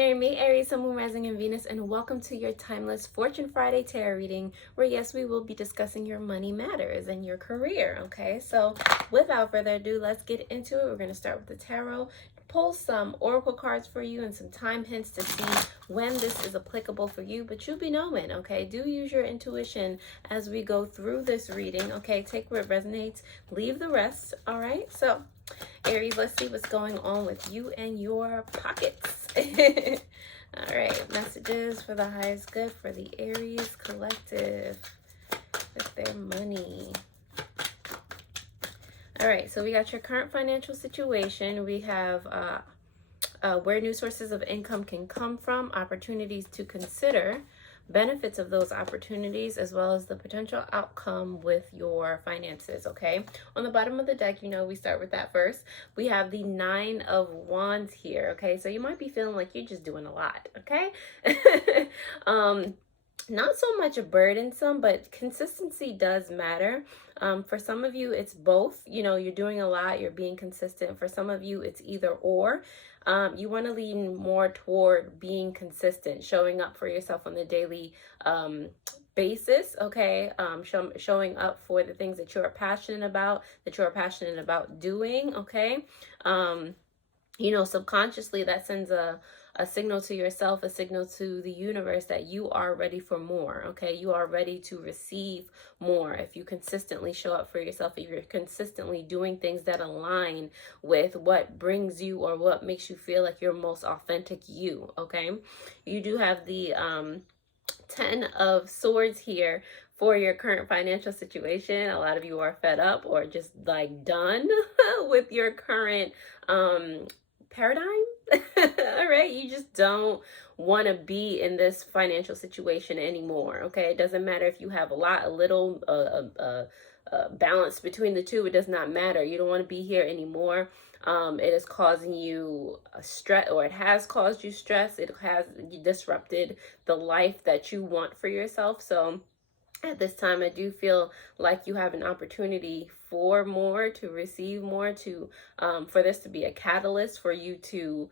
Marry me, Aries, Sun, Moon, Rising, and Venus, and welcome to your timeless Fortune Friday tarot reading, where yes, we will be discussing your money matters and your career. Okay, so without further ado, let's get into it. We're going to start with the tarot, pull some oracle cards for you and some time hints to see when this is applicable for you, but you be knowing. Okay, do use your intuition as we go through this reading. Okay, take what resonates, leave the rest. All right, so Aries, let's see what's going on with you and your pockets. All right, messages for the highest good for the Aries collective with their money. All right, so we got your current financial situation. We have where new sources of income can come from, opportunities to consider, benefits of those opportunities, as well as the potential outcome with your finances. Okay, on the bottom of the deck, we start with that first. We have the 9 of Wands here. Okay, so you might be feeling like you're just doing a lot. Okay. Not so much a burdensome, but consistency does matter. For some of you, it's both. You're doing a lot, you're being consistent. For some of you, it's either or. You want to lean more toward being consistent, showing up for yourself on the daily basis, okay? Showing up for the things that you're passionate about, doing, okay? Subconsciously that sends a signal to yourself, a signal to the universe that you are ready for more, okay? You are ready to receive more if you consistently show up for yourself, if you're consistently doing things that align with what brings you or what makes you feel like your most authentic you, okay? You do have the 10 of Swords here for your current financial situation. A lot of you are fed up or just like done with your current paradigm. All right, you just don't want to be in this financial situation anymore. Okay, it doesn't matter if you have a lot, a little, balance between the two. It does not matter. You don't want to be here anymore. It is causing you stress, or it has caused you stress. It has disrupted the life that you want for yourself. So at this time, I do feel like you have an opportunity for more, to receive more, to for this to be a catalyst for you to,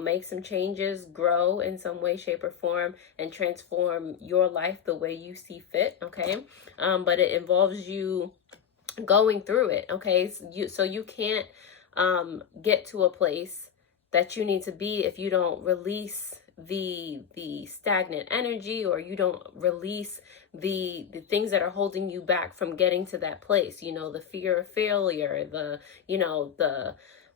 make some changes, grow in some way, shape, or form, and transform your life the way you see fit, okay? But it involves you going through it, okay? So you can't get to a place that you need to be if you don't release the stagnant energy, or you don't release the things that are holding you back from getting to that place. The fear of failure, the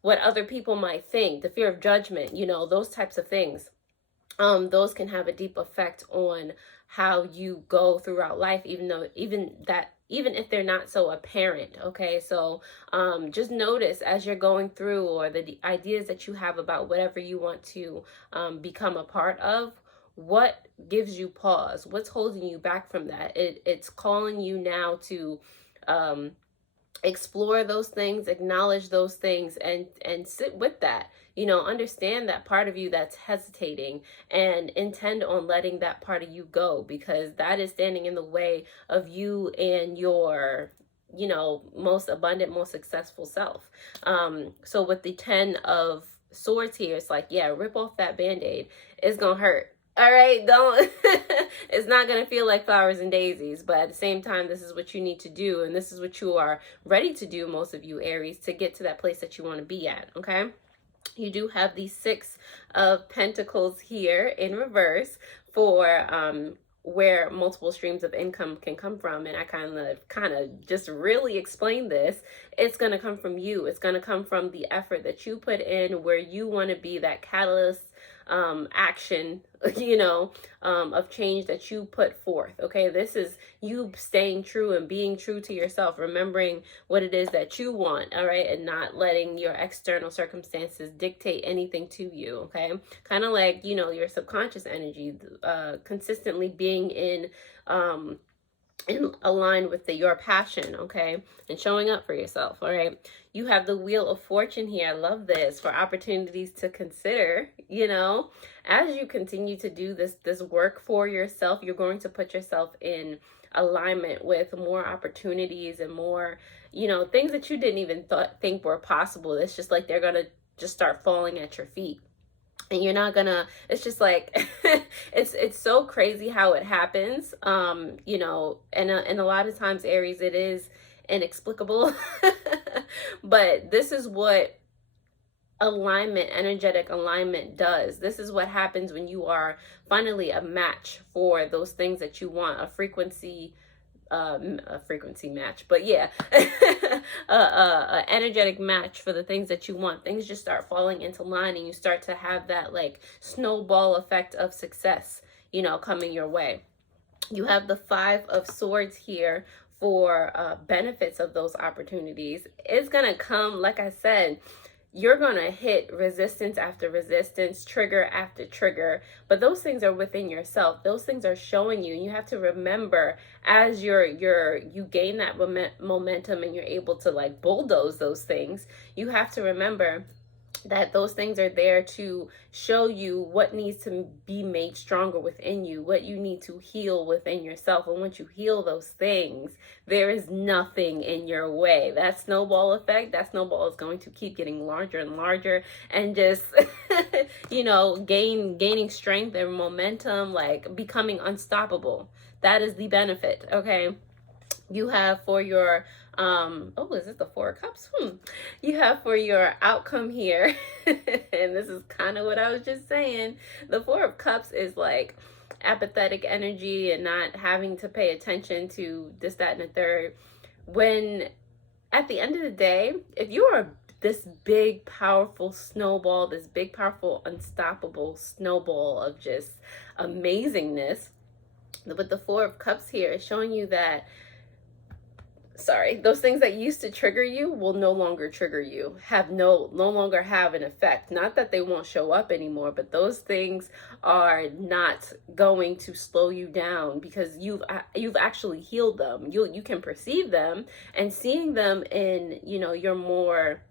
what other people might think, the fear of judgment, those types of things. Those can have a deep effect on how you go throughout life, even if they're not so apparent, okay? So just notice as you're going through, or the ideas that you have about whatever you want to become a part of, what gives you pause, what's holding you back from that. It's calling you now to explore those things, acknowledge those things, and sit with that. Understand that part of you that's hesitating, and intend on letting that part of you go, because that is standing in the way of you and your most abundant, most successful self. So with the 10 of Swords here, it's like, yeah, rip off that band-aid. It's gonna hurt. All right, don't it's not going to feel like flowers and daisies, but at the same time, this is what you need to do, and this is what you are ready to do, most of you Aries, to get to that place that you want to be at, okay? You do have the 6 of Pentacles here in reverse for where multiple streams of income can come from, and I kind of just really explained this. It's going to come from you. It's going to come from the effort that you put in, where you want to be that catalyst action, of change that you put forth, okay? This is you staying true and being true to yourself, remembering what it is that you want, all right? And not letting your external circumstances dictate anything to you, okay? Kind of like, your subconscious energy, consistently being in align with your passion, okay, and showing up for yourself. All right, you have the Wheel of Fortune here. I love this, for opportunities to consider. As you continue to do this work for yourself, you're going to put yourself in alignment with more opportunities and more things that you didn't even think were possible. It's just like they're gonna just start falling at your feet. and you're not gonna, it's just like it's so crazy how it happens, you know, and a lot of times, Aries, it is inexplicable. But this is what alignment, energetic alignment does. This is what happens when you are finally a match for those things that you want, a frequency match, but yeah, a energetic match for the things that you want. Things just start falling into line, and you start to have that like snowball effect of success, you know, coming your way. You have the Five of Swords here for benefits of those opportunities. It's gonna come, like I said, you're going to hit resistance after resistance, trigger after trigger, but those things are within yourself. Those things are showing you. You have to remember, as you gain that momentum and you're able to like bulldoze those things, you have to remember that those things are there to show you what needs to be made stronger within you, what you need to heal within yourself. And once you heal those things, there is nothing in your way. That snowball effect, that snowball is going to keep getting larger and larger, and just you know, gaining strength and momentum, like becoming unstoppable. That is the benefit. Okay, you have for your oh, is it the Four of Cups? You have for your outcome here, and this is kind of what I was just saying. The Four of Cups is like apathetic energy and not having to pay attention to this, that, and the third. When at the end of the day, if you are this big, powerful snowball, this big, powerful, unstoppable snowball of just amazingness, with the Four of Cups here, is showing you that, sorry, those things that used to trigger you will no longer trigger you, have no longer have an effect. Not that they won't show up anymore, but those things are not going to slow you down, because you've actually healed them. You can perceive them, and seeing them in, you know, your more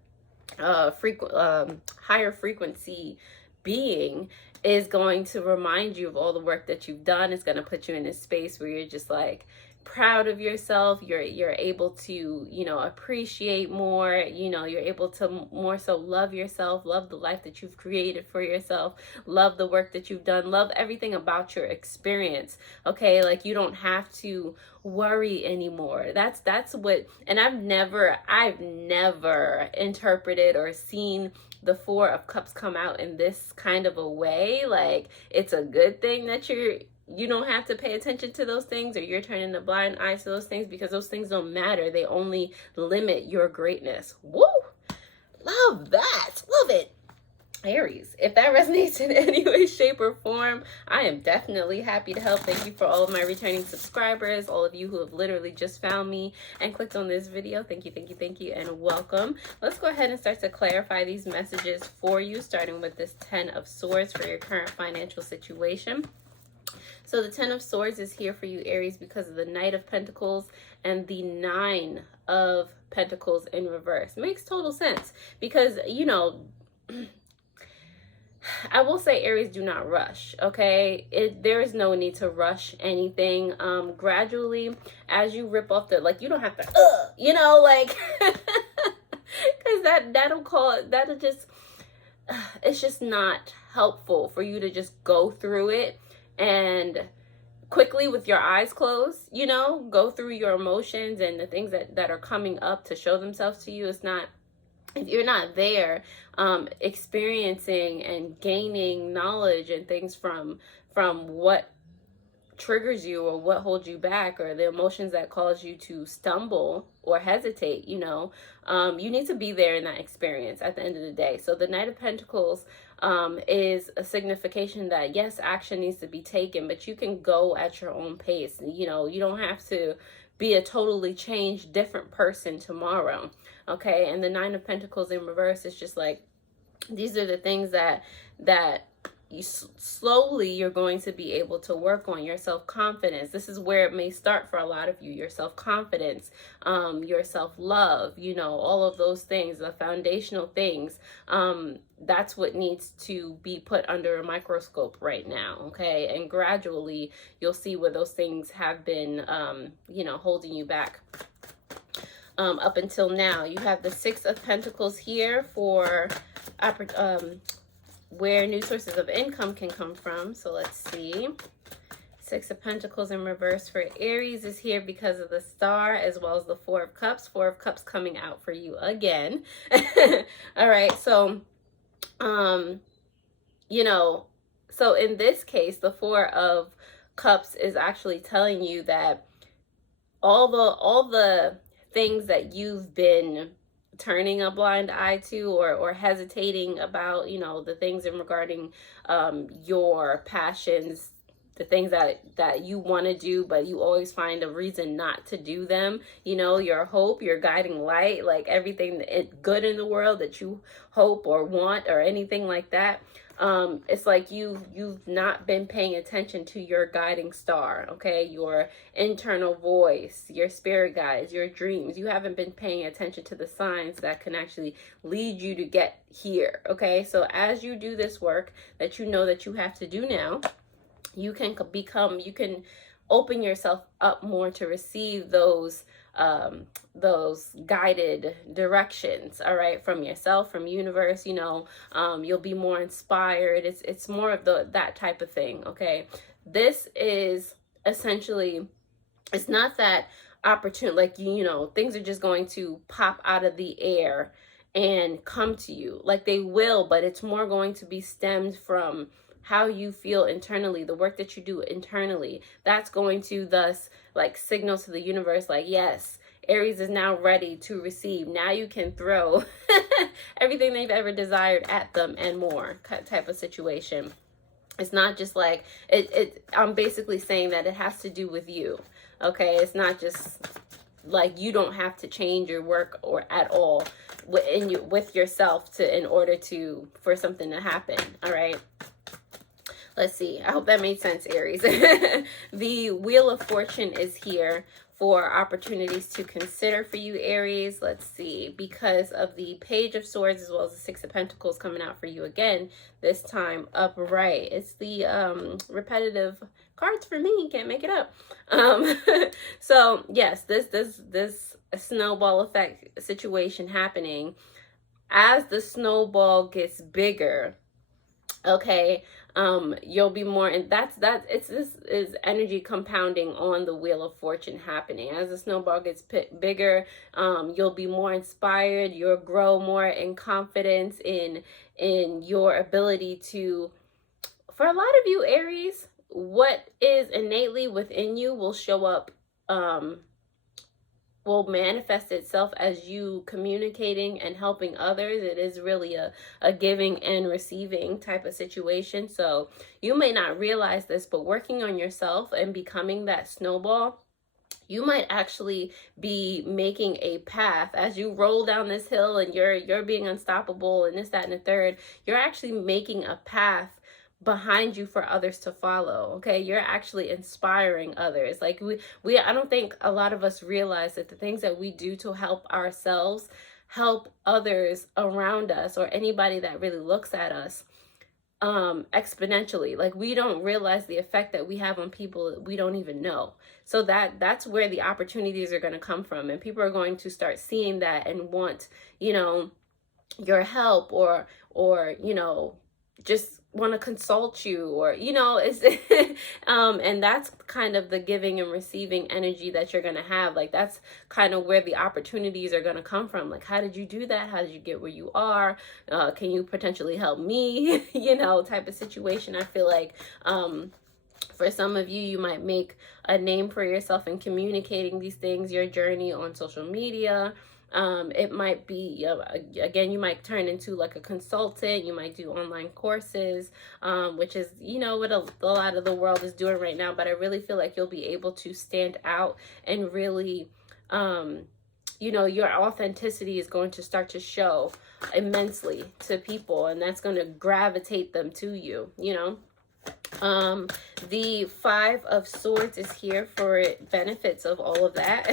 higher frequency being is going to remind you of all the work that you've done. It's going to put you in a space where you're just like proud of yourself. You're able to, you know, appreciate more. You know, you're able to more so love yourself, love the life that you've created for yourself, love the work that you've done, love everything about your experience. Okay, like you don't have to worry anymore. That's what, and I've never interpreted or seen the Four of Cups come out in this kind of a way. Like, it's a good thing that you don't have to pay attention to those things, or you're turning a blind eye to those things, because those things don't matter. They only limit your greatness. Woo! Love that. Love it. Aries, if that resonates in any way, shape, or form, I am definitely happy to help. Thank you for all of my returning subscribers, all of you who have literally just found me and clicked on this video. Thank you, thank you, thank you, and welcome. Let's go ahead and start to clarify these messages for you, starting with this 10 of Swords for your current financial situation. So the 10 of Swords is here for you, Aries, because of the Knight of Pentacles and the 9 of Pentacles in reverse. Makes total sense, because, you know, I will say, Aries, do not rush, okay? There is no need to rush anything. Gradually, as you rip off the, like, you don't have to, you know, like, because that'll just, it's just not helpful for you to just go through it and quickly with your eyes closed, you know, go through your emotions and the things that are coming up to show themselves to you. It's not, if you're not there experiencing and gaining knowledge and things from what triggers you or what holds you back, or the emotions that cause you to stumble or hesitate, you know, you need to be there in that experience at the end of the day. So the Knight of Pentacles is a signification that, yes, action needs to be taken, but you can go at your own pace. You know, you don't have to be a totally changed, different person tomorrow. Okay, and the Nine of Pentacles in reverse is just like, these are the things that you slowly you're going to be able to work on. Your self-confidence. This is where it may start for a lot of you. Your self-confidence, your self-love, you know, all of those things, the foundational things. That's what needs to be put under a microscope right now. Okay, and gradually you'll see where those things have been, you know, holding you back. Up until now. You have the Six of Pentacles here for where new sources of income can come from. So let's see. Six of Pentacles in reverse for Aries is here because of the star, as well as the Four of Cups. Four of Cups coming out for you again. All right, so you know, so in this case, the Four of Cups is actually telling you that all the things that you've been turning a blind eye to, or hesitating about, you know, the things in regarding your passions, the things that you want to do, but you always find a reason not to do them, you know, your hope, your guiding light, like everything good in the world that you hope or want or anything like that. It's like you've not been paying attention to your guiding star, okay? Your internal voice, your spirit guides, your dreams. You haven't been paying attention to the signs that can actually lead you to get here, okay? So as you do this work that you know that you have to do now, you can open yourself up more to receive those guided directions, all right, from yourself, from universe. You know, you'll be more inspired. It's more of that type of thing, okay? This is essentially, it's not that opportunity, like, you know, things are just going to pop out of the air and come to you. Like, they will, but it's more going to be stemmed from how you feel internally, the work that you do internally. That's going to thus like signal to the universe, like, yes, Aries is now ready to receive. Now you can throw everything they've ever desired at them and more, type of situation. It's not just like I'm basically saying that it has to do with you, okay? It's not just like you don't have to change your work or at all with yourself in order for something to happen, all right? Let's see. I hope that made sense, Aries. The Wheel of Fortune is here for opportunities to consider for you, Aries. Let's see. Because of the Page of Swords as well as the Six of Pentacles coming out for you again, this time upright. It's the repetitive cards for me. Can't make it up. So yes, this snowball effect situation happening. As the snowball gets bigger, okay, you'll be more, and this is energy compounding on the Wheel of Fortune happening. As the snowball gets bigger, you'll be more inspired. You'll grow more in confidence in your ability to, for a lot of you, Aries, what is innately within you will show up, will manifest itself as you communicating and helping others. It is really a giving and receiving type of situation. So you may not realize this, but working on yourself and becoming that snowball, you might actually be making a path as you roll down this hill and you're being unstoppable and this, that, and the third. You're actually making a path behind you for others to follow, okay? You're actually inspiring others. Like we I don't think a lot of us realize that the things that we do to help ourselves help others around us, or anybody that really looks at us, exponentially. Like, we don't realize the effect that we have on people that we don't even know. So that's where the opportunities are going to come from, and people are going to start seeing that and want, you know, your help, or you know, just want to consult you, or, you know, it's and that's kind of the giving and receiving energy that you're going to have. Like, that's kind of where the opportunities are going to come from. Like, how did you do that? How did you get where you are? Can you potentially help me? You know, type of situation. I feel like for some of you, you might make a name for yourself in communicating these things, your journey on social media. It might be, again, you might turn into like a consultant. You might do online courses, which is, you know, what a lot of the world is doing right now. But I really feel like you'll be able to stand out and really, you know, your authenticity is going to start to show immensely to people, and that's going to gravitate them to you, you know. The Five of Swords is here for benefits of all of that.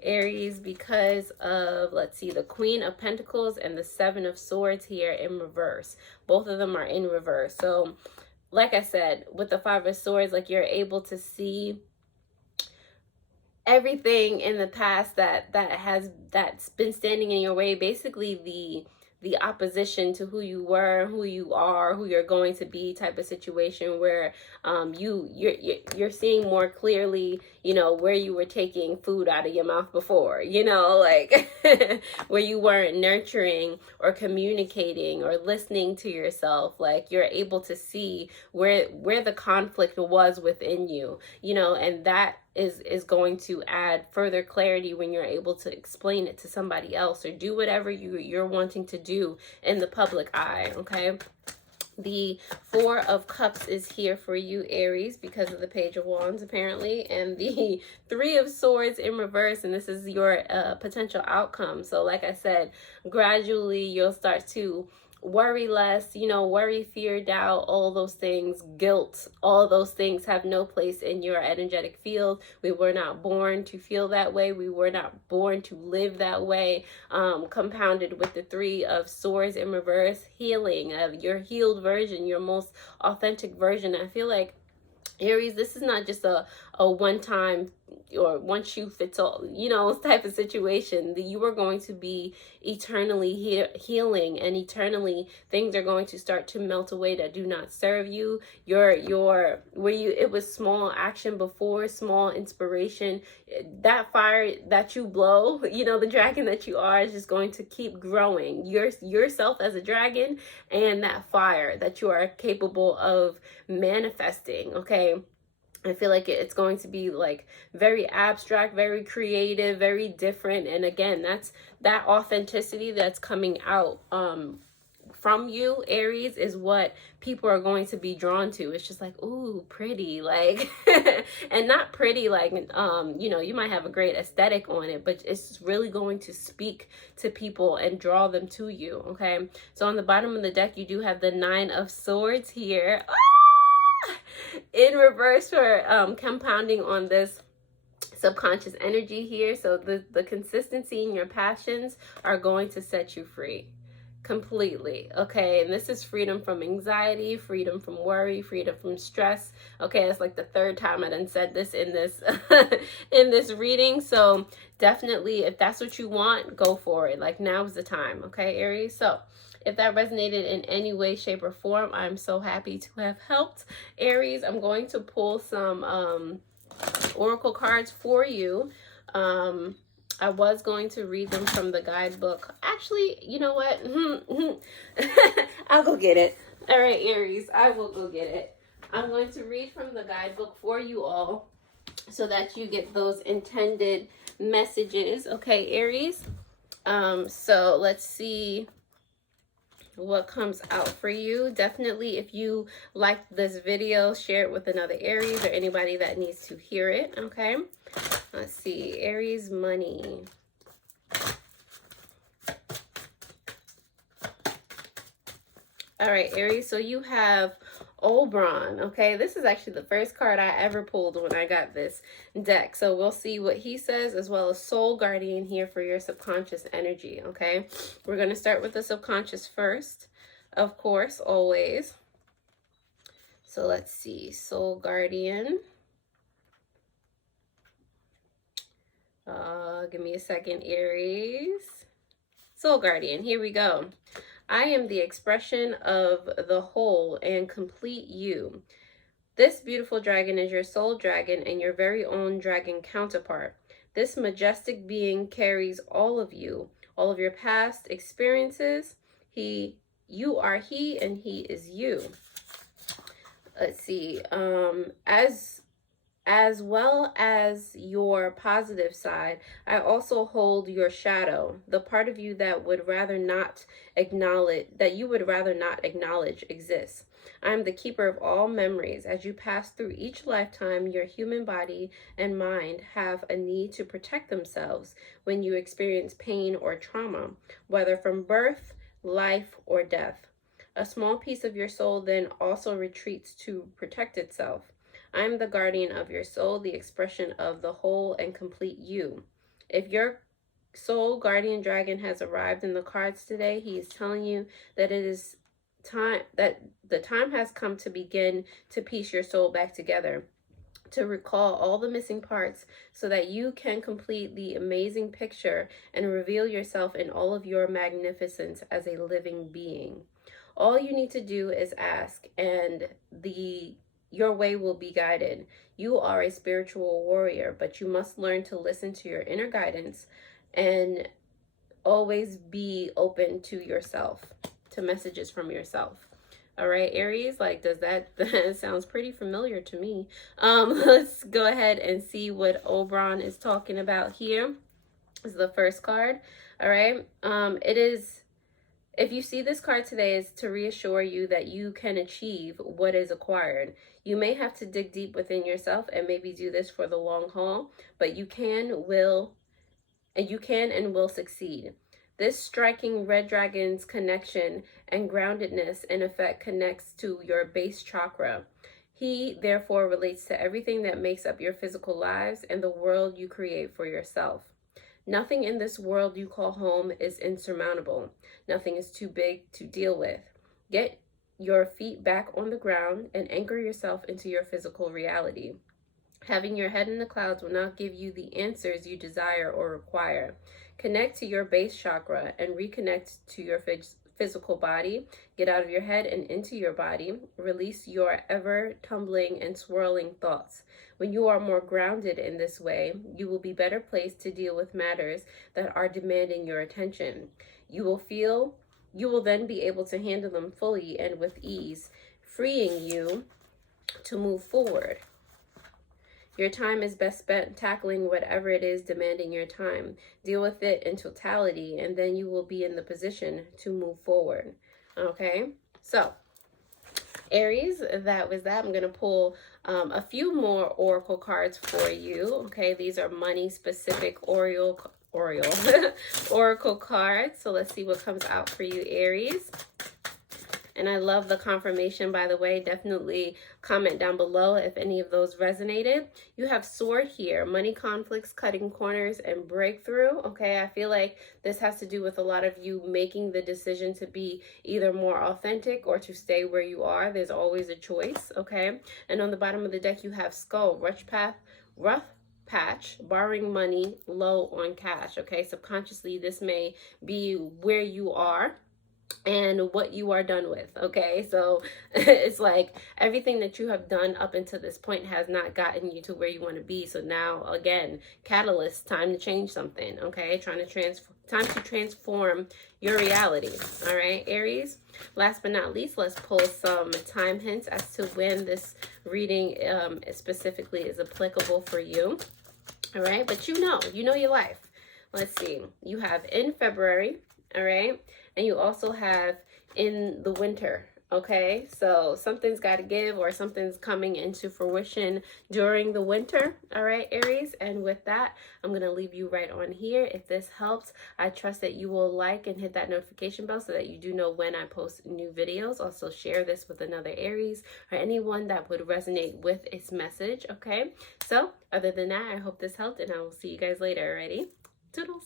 Aries, because of, let's see, the Queen of Pentacles and the Seven of Swords here in reverse. Both of them are in reverse. So like I said, with the Five of Swords, like, you're able to see everything in the past that's been standing in your way. Basically, the opposition to who you were, who you are, who you're going to be type of situation where you're seeing more clearly, you know, where you were taking food out of your mouth before, you know, like where you weren't nurturing or communicating or listening to yourself. Like you're able to see where the conflict was within you, you know, and that is going to add further clarity when you're able to explain it to somebody else or do whatever you're wanting to do in the public eye. Okay, the Four of Cups is here for you, Aries, because of the Page of Wands, apparently, and the Three of Swords in reverse, and this is your potential outcome. So like I said, gradually you'll start to worry less, you know, worry, fear, doubt, all those things, guilt, all those things have no place in your energetic field. We were not born to feel that way. We were not born to live that way. Compounded with the Three of Swords in reverse, healing of your healed version, your most authentic version. I feel like, Aries, this is not just a one-time or one shoe fits all, you know, type of situation. That you are going to be eternally healing, and eternally things are going to start to melt away that do not serve you. It was small action before, small inspiration. That fire that you blow, you know, the dragon that you are is just going to keep growing. Yourself as a dragon, and that fire that you are capable of manifesting. Okay, I feel like it's going to be like very abstract, very creative, very different. And again, that's that authenticity that's coming out from you, Aries, is what people are going to be drawn to. It's just like, ooh, pretty, like, and not pretty like, you know, you might have a great aesthetic on it, but it's really going to speak to people and draw them to you. Okay, so on the bottom of the deck, you do have the Nine of Swords here. In reverse for compounding on this subconscious energy here. So the consistency in your passions are going to set you free completely. Okay, and this is freedom from anxiety, freedom from worry, freedom from stress. Okay, that's like the third time I done said this in this in this reading. So definitely, if that's what you want, go for it. Like, now is the time. Okay, Aries. So if that resonated in any way, shape, or form, I'm so happy to have helped. Aries, I'm going to pull some oracle cards for you. I was going to read them from the guidebook. Actually, you know what? I'll go get it. All right, Aries, I will go get it. I'm going to read from the guidebook for you all so that you get those intended messages. Okay, Aries. So let's see what comes out for you. Definitely, if you like this video, share it with another Aries or anybody that needs to hear it. Okay, let's see. Aries money. All right, Aries, so you have Oberon. Okay, this is actually the first card I ever pulled when I got this deck. So we'll see what he says, as well as Soul Guardian here for your subconscious energy. Okay, we're going to start with the subconscious first, of course, always. So let's see. Soul Guardian. Give me a second, Aries. Soul Guardian, here we go. I am the expression of the whole and complete you. This beautiful dragon is your soul dragon and your very own dragon counterpart. This majestic being carries all of you, all of your past experiences. You are he and he is you. Let's see. As well as your positive side, I also hold your shadow, the part of you that would rather not acknowledge, exists. I am the keeper of all memories. As you pass through each lifetime, your human body and mind have a need to protect themselves when you experience pain or trauma, whether from birth, life, or death. A small piece of your soul then also retreats to protect itself. I am the guardian of your soul, the expression of the whole and complete you. If your soul guardian dragon has arrived in the cards today, he is telling you that it is time, that the time has come to begin to piece your soul back together. to recall all the missing parts so that you can complete the amazing picture and reveal yourself in all of your magnificence as a living being. All you need to do is ask, and your way will be guided. You are a spiritual warrior, but you must learn to listen to your inner guidance and always be open to yourself, to messages from yourself. All right, Aries, like, does that sounds pretty familiar to me. Let's go ahead and see what Oberon is talking about here. This is the first card. All right. It is, if you see this card today, is to reassure you that you can achieve what is acquired. You may have to dig deep within yourself and maybe do this for the long haul, but you can and will succeed. This striking red dragon's connection and groundedness in effect connects to your base chakra. He therefore relates to everything that makes up your physical lives and the world you create for yourself. Nothing in this world you call home is insurmountable. Nothing is too big to deal with. Get your feet back on the ground and anchor yourself into your physical reality. Having your head in the clouds will not give you the answers you desire or require. Connect to your base chakra and reconnect to your physical body. Get out of your head and into your body. Release your ever tumbling and swirling thoughts. When you are more grounded in this way, you will be better placed to deal with matters that are demanding your attention. You will then be able to handle them fully and with ease, freeing you to move forward. Your time is best spent tackling whatever it is demanding your time. Deal with it in totality, and then you will be in the position to move forward. Okay? So, Aries, that was that. I'm going to pull a few more oracle cards for you. Okay? These are money-specific oracle cards. So, let's see what comes out for you, Aries. And I love the confirmation, by the way. Definitely comment down below if any of those resonated. You have Sword here, money conflicts, cutting corners, and breakthrough. Okay, I feel like this has to do with a lot of you making the decision to be either more authentic or to stay where you are. There's always a choice, okay? And on the bottom of the deck, you have Skull, rough patch, borrowing money, low on cash, okay? Subconsciously, this may be where you are and what you are done with, okay? So it's like everything that you have done up until this point has not gotten you to where you want to be. So now, again, catalyst, time to change something, okay? Time to transform your reality, all right, Aries? Last but not least, let's pull some time hints as to when this reading specifically is applicable for you, all right? But you know your life. Let's see. You have in February, all right? And you also have in the winter, okay? So something's got to give, or something's coming into fruition during the winter, all right, Aries? And with that, I'm going to leave you right on here. If this helps, I trust that you will like and hit that notification bell so that you do know when I post new videos. Also, share this with another Aries or anyone that would resonate with its message, okay? So other than that, I hope this helped, and I will see you guys later, alrighty? Toodles!